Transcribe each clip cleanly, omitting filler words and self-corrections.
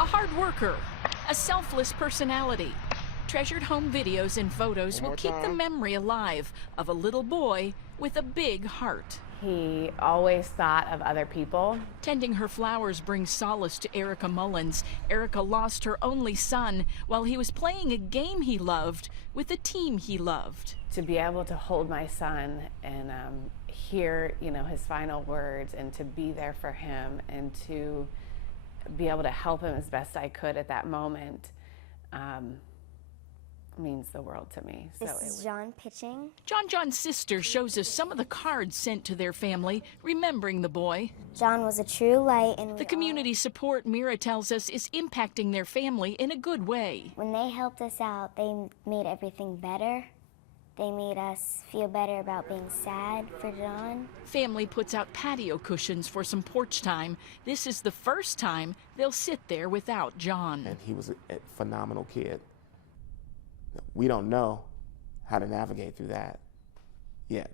A hard worker, a selfless personality. Treasured home videos and photos will keep the memory alive of a little boy with a big heart. He always thought of other people. Tending her flowers brings solace to Erica Mullins. Erica lost her only son while he was playing a game he loved with a team he loved. To be able to hold my son and hear, his final words, and to be there for him, and to be able to help him as best I could at that moment, means the world to me. This is John pitching. John's sister shows us some of the cards sent to their family, remembering the boy. John was a true light, and the community support, Mira tells us, is impacting their family in a good way. When they helped us out, they made everything better. They made us feel better about being sad for John. Family puts out patio cushions for some porch time. This is the first time they'll sit there without John. And he was a phenomenal kid. We don't know how to navigate through that yet,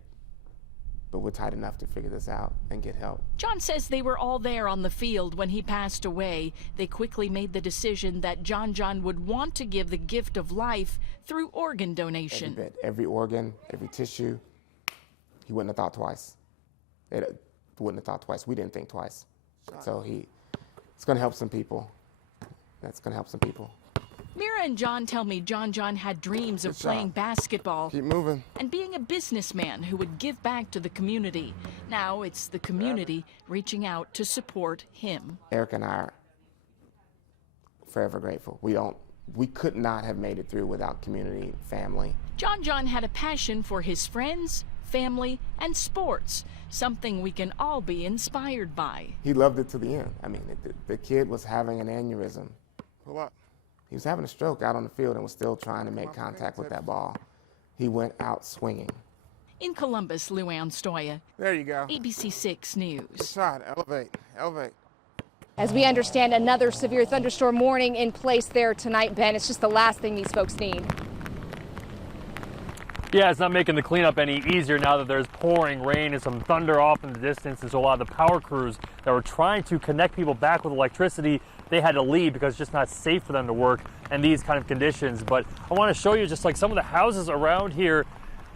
but we're tight enough to figure this out and get help. John says they were all there on the field when he passed away. They quickly made the decision that John would want to give the gift of life through organ donation. Every bit, every organ, every tissue. He wouldn't have thought twice. Wouldn't have thought twice. We didn't think twice. So it's going to help some people. That's going to help some people. Mira and John tell me John had dreams of playing basketball. Keep moving. And being a businessman who would give back to the community. Now it's the community reaching out to support him. Eric and I are forever grateful. We could not have made it through without community, family. John had a passion for his friends, family, and sports, something we can all be inspired by. He loved it to the end. I mean, the kid was having an aneurysm. Pull up. He was having a stroke out on the field and was still trying to make contact with that ball. He went out swinging. In Columbus, Luann Stoya. There you go. ABC 6 News. Good shot. Elevate. Elevate. As we understand, another severe thunderstorm warning in place there tonight, Ben. It's just the last thing these folks need. Yeah, it's not making the cleanup any easier now that there's pouring rain and some thunder off in the distance. And so a lot of the power crews that were trying to connect people back with electricity, they had to leave because it's just not safe for them to work in these kind of conditions. But I want to show you just like some of the houses around here.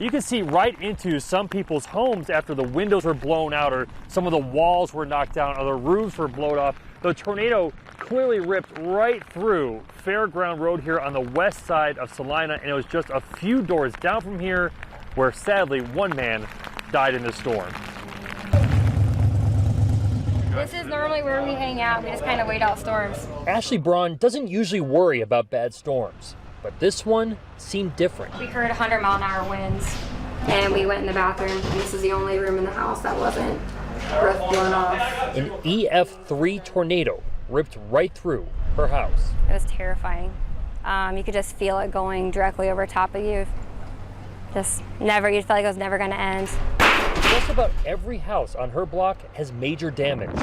You can see right into some people's homes after the windows were blown out, or some of the walls were knocked down, or the roofs were blown up. The tornado clearly ripped right through Fairground Road here on the west side of Celina, and it was just a few doors down from here where sadly one man died in the storm. This is normally where we hang out. We just kind of wait out storms. Ashley Braun doesn't usually worry about bad storms, but this one seemed different. We heard 100-mile-an-hour winds, and we went in the bathroom, and this is the only room in the house that wasn't roof blown off. An EF3 tornado ripped right through her house. It was terrifying. You could just feel it going directly over top of you. You felt like it was never going to end. Just about every house on her block has major damage.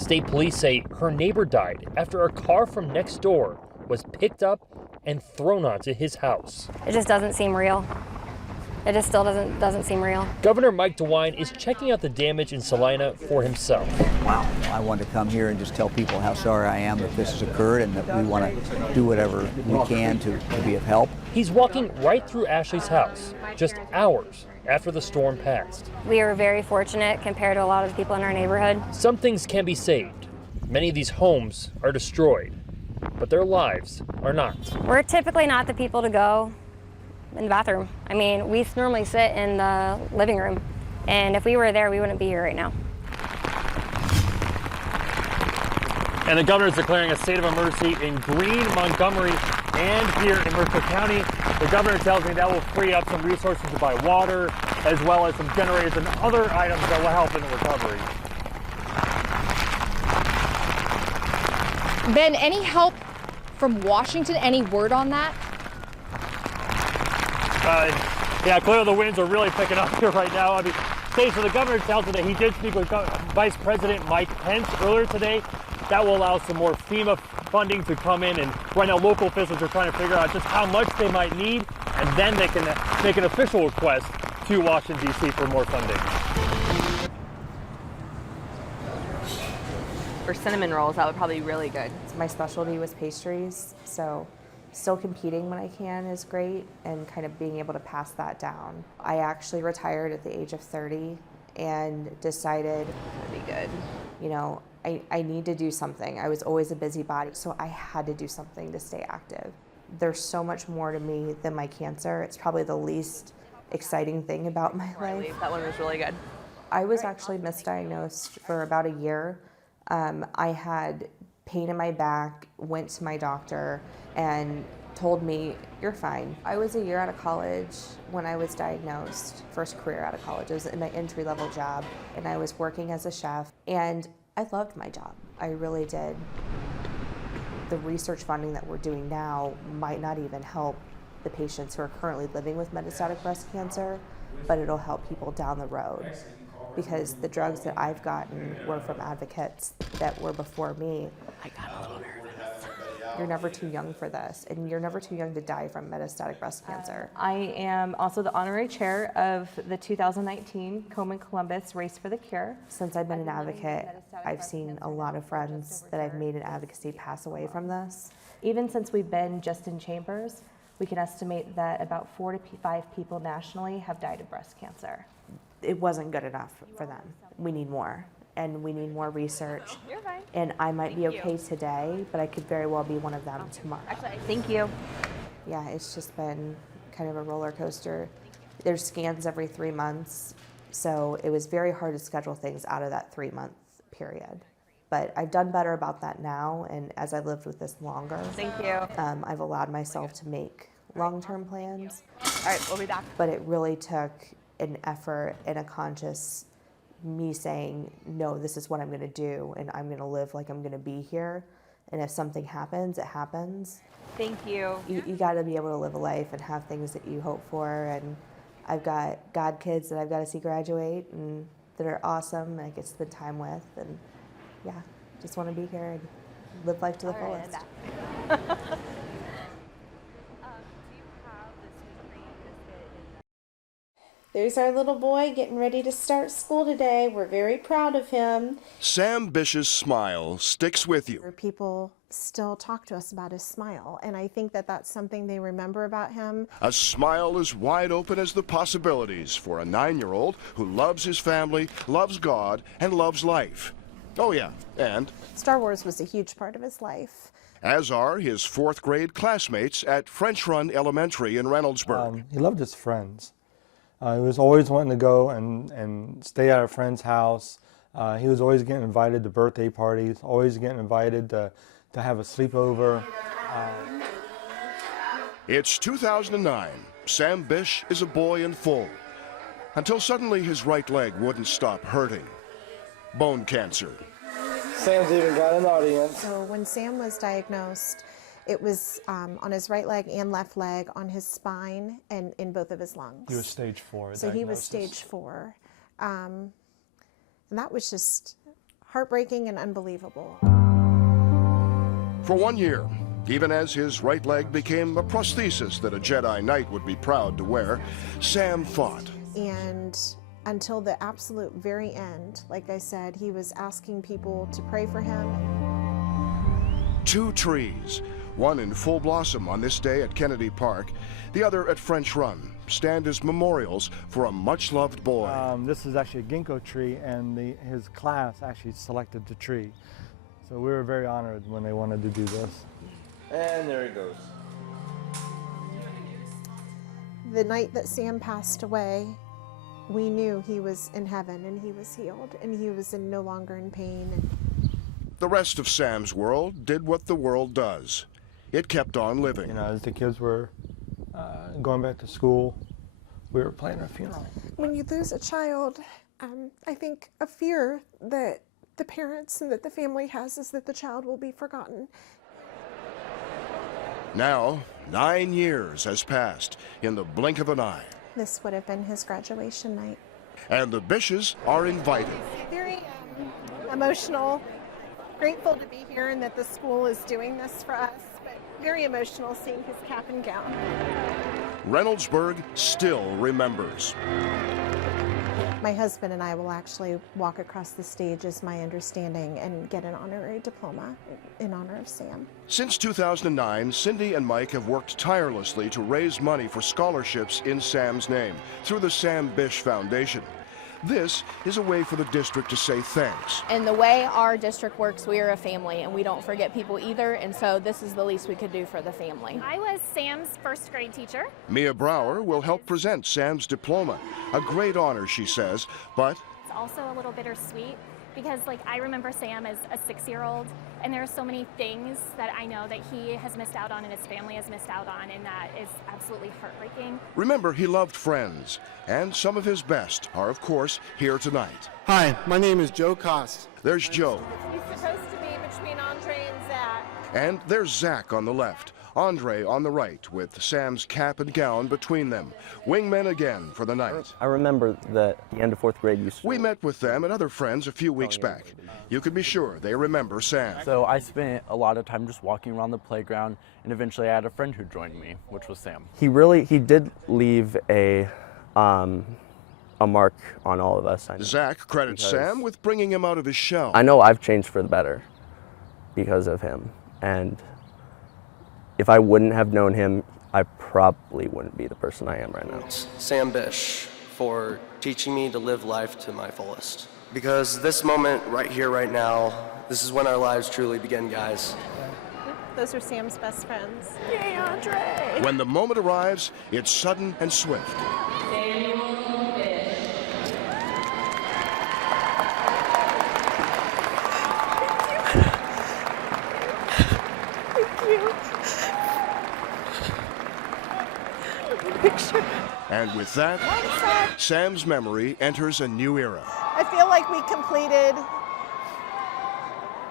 State police say her neighbor died after a car from next door was picked up and thrown onto his house. It just doesn't seem real. It just still doesn't seem real. Governor Mike DeWine is checking out the damage in Celina for himself. Wow. I wanted to come here and just tell people how sorry I am that this has occurred and that we want to do whatever we can to be of help. He's walking right through Ashley's house, just hours after the storm passed. We are very fortunate compared to a lot of people in our neighborhood. Some things can be saved. Many of these homes are destroyed, but their lives are not. We're typically not the people to go in the bathroom. I mean, we normally sit in the living room, and if we were there, we wouldn't be here right now. And the governor is declaring a state of emergency in Greene, Montgomery, and here in Mercer County. The governor tells me that will free up some resources to buy water, as well as some generators and other items that will help in the recovery. Ben, any help from Washington? Any word on that? Yeah, clearly the winds are really picking up here right now. I mean, so the governor tells me that he did speak with Vice President Mike Pence earlier today. That will allow some more FEMA funding to come in, and right now local officials are trying to figure out just how much they might need, and then they can make an official request to Washington, D.C. for more funding. or cinnamon rolls, that would probably be really good. My specialty was pastries, so still competing when I can is great, and kind of being able to pass that down. I actually retired at the age of 30 and decided, That'd be good. you know, I need to do something. I was always a busybody, so I had to do something to stay active. There's so much more to me than my cancer. It's probably the least exciting thing about my life. That one was really good. I was actually misdiagnosed for about a year. I had pain in my back, went to my doctor, and told me, you're fine. I was a year out of college when I was diagnosed, first career out of college. I was in my entry-level job, and I was working as a chef, and I loved my job. I really did. The research funding that we're doing now might not even help the patients who are currently living with metastatic breast cancer, but it'll help people down the road. Because the drugs that I've gotten were from advocates that were before me. I got a little nervous. You're never too young for this, and you're never too young to die from metastatic breast cancer. I am also the honorary chair of the 2019 Komen Columbus Race for the Cure. Since I've been an advocate, I've seen a lot of friends that I've made in advocacy pass away from this. Even since we've been just in chambers, we can estimate that about 4 to 5 people nationally have died of breast cancer. It wasn't good enough for them. We need more, and we need more research. You're fine. And I might be okay today, but I could very well be one of them tomorrow. Actually, thank you. Yeah, it's just been kind of a roller coaster. There's scans every 3 months, so it was very hard to schedule things out of that 3-month period. But I've done better about that now, and as I've lived with this longer, Thank you. I've allowed myself to make long-term plans. All right, we'll be back. But it really took an effort and a conscious me saying, no, this is what I'm going to do, and I'm going to live like I'm going to be here. And if something happens, it happens. Thank you. You got to be able to live a life and have things that you hope for. And I've got god kids that I've got to see graduate and that are awesome, and I get to spend time with. And yeah, just want to be here and live life to the fullest. There's our little boy getting ready to start school today. We're very proud of him. Sam Bish's smile sticks with you. People still talk to us about his smile, and I think that that's something they remember about him. A smile as wide open as the possibilities for a 9-year-old who loves his family, loves God, and loves life. Oh yeah, and Star Wars was a huge part of his life. As are his 4th grade classmates at French Run Elementary in Reynoldsburg. He loved his friends. He was always wanting to go and stay at a friend's house. He was always getting invited to birthday parties, always getting invited to have a sleepover. It's 2009. Sam Bish is a boy in full, until suddenly his right leg wouldn't stop hurting. Bone cancer. Sam's even got an audience. So when Sam was diagnosed, it was on his right leg and left leg, on his spine, and in both of his lungs. He was stage 4. So he was stage 4. And that was just heartbreaking and unbelievable. For 1 year, even as his right leg became a prosthesis that a Jedi Knight would be proud to wear, Sam fought. And until the absolute very end, like I said, he was asking people to pray for him. 2 trees, one in full blossom on this day at Kennedy Park, the other at French Run, stand as memorials for a much-loved boy. This is actually a ginkgo tree, and his class actually selected the tree. So we were very honored when they wanted to do this. And there he goes. The night that Sam passed away, we knew he was in heaven and he was healed and he was no longer in pain. The rest of Sam's world did what the world does. It kept on living. You know, as the kids were going back to school, we were planning a funeral. When you lose a child, I think a fear that the parents and that the family has is that the child will be forgotten. Now, 9 years has passed in the blink of an eye. This would have been his graduation night. And the Bishes are invited. Very emotional, grateful to be here and that the school is doing this for us, but very emotional seeing his cap and gown. Reynoldsburg still remembers. My husband and I will actually walk across the stage, is my understanding, and get an honorary diploma in honor of Sam. Since 2009, Cindy and Mike have worked tirelessly to raise money for scholarships in Sam's name through the Sam Bish Foundation. This is a way for the district to say thanks. And the way our district works, we are a family and we don't forget people either, and so this is the least we could do for the family. I was Sam's first grade teacher. Mia Brower will help present Sam's diploma. A great honor, she says, but It's also a little bittersweet because I remember Sam as a 6-year-old, and there are so many things that I know that he has missed out on and his family has missed out on, and that is absolutely heartbreaking. remember, he loved friends, and some of his best are, of course, here tonight. Hi, my name is Joe Kost. There's Joe, He's supposed to be between Andre and Zach. and there's Zach on the left, Andre on the right, with Sam's cap and gown between them. Wingmen again for the night. I remember that the end of 4th grade used to... We met with them and other friends a few weeks back. You can be sure they remember Sam. So I spent a lot of time just walking around the playground, and eventually I had a friend who joined me, which was Sam. He did leave a mark on all of us. Zach credits Sam with bringing him out of his shell. I know I've changed for the better because of him, and if I wouldn't have known him, I probably wouldn't be the person I am right now. Sam Bish for teaching me to live life to my fullest. Because this moment right here, right now, this is when our lives truly begin, guys. Those are Sam's best friends. Yay, Andre! When the moment arrives, it's sudden and swift. Picture. And with that, Sam's memory enters a new era. I feel like we completed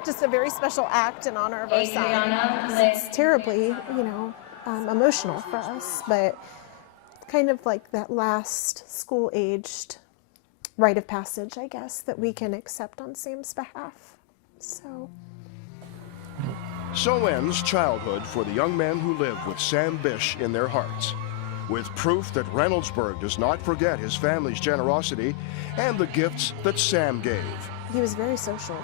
just a very special act in honor of our son. It's terribly, emotional for us, but kind of like that last school-aged rite of passage, I guess, that we can accept on Sam's behalf. So ends childhood for the young men who live with Sam Bish in their hearts, with proof that Reynoldsburg does not forget his family's generosity and the gifts that Sam gave. He was very social,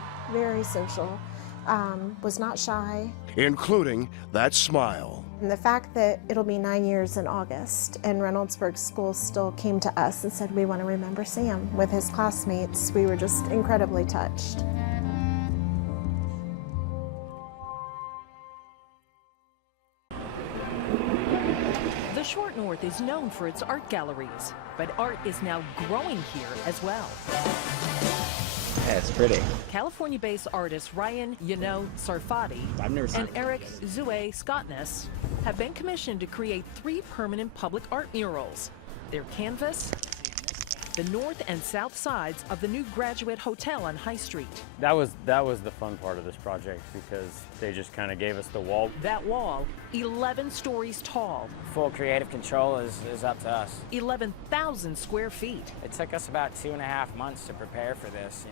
was not shy. Including that smile. And the fact that it'll be 9 years in August and Reynoldsburg School still came to us and said, we want to remember Sam with his classmates, we were just incredibly touched. The Short North is known for its art galleries, but art is now growing here as well. Yeah, it's pretty. California-based artists Ryan Sarfati and Eric Zue Scottness have been commissioned to create 3 permanent public art murals. Their canvas, the north and south sides of the new Graduate Hotel on High Street. That was the fun part of this project because they just kind of gave us the wall. That wall, 11 stories tall. Full creative control is up to us. 11,000 square feet. It took us about 2.5 months to prepare for this,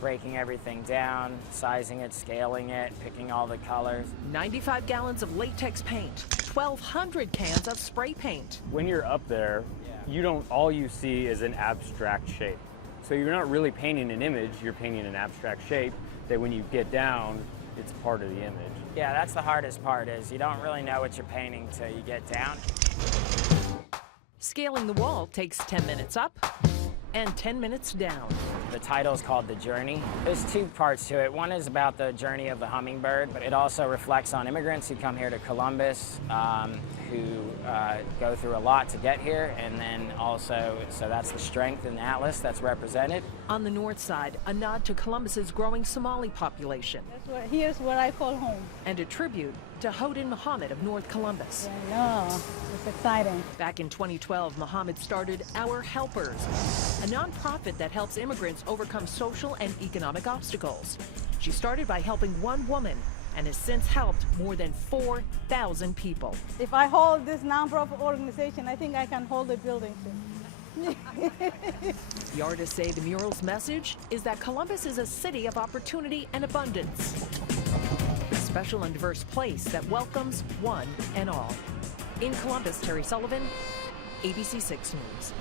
breaking everything down, sizing it, scaling it, picking all the colors. 95 gallons of latex paint, 1,200 cans of spray paint. When you're up there, all you see is an abstract shape. So you're not really painting an image, you're painting an abstract shape that when you get down, it's part of the image. Yeah, that's the hardest part is you don't really know what you're painting till you get down. Scaling the wall takes 10 minutes up and 10 minutes down. The title is called The Journey. There's 2 parts to it. One is about the journey of the hummingbird, but it also reflects on immigrants who come here to Columbus, who go through a lot to get here, and then also, so that's the strength in the atlas that's represented. On the north side, a nod to Columbus's growing Somali population. Here's what I call home. And a tribute to Hodin Muhammad of North Columbus. Yeah, no, it's exciting. Back in 2012, Muhammad started Our Helpers, a nonprofit that helps immigrants overcome social and economic obstacles. She started by helping one woman and has since helped more than 4,000 people. If I hold this nonprofit organization, I think I can hold a building too. The artists say the mural's message is that Columbus is a city of opportunity and abundance. A special and diverse place that welcomes one and all. In Columbus, Terry Sullivan, ABC 6 News.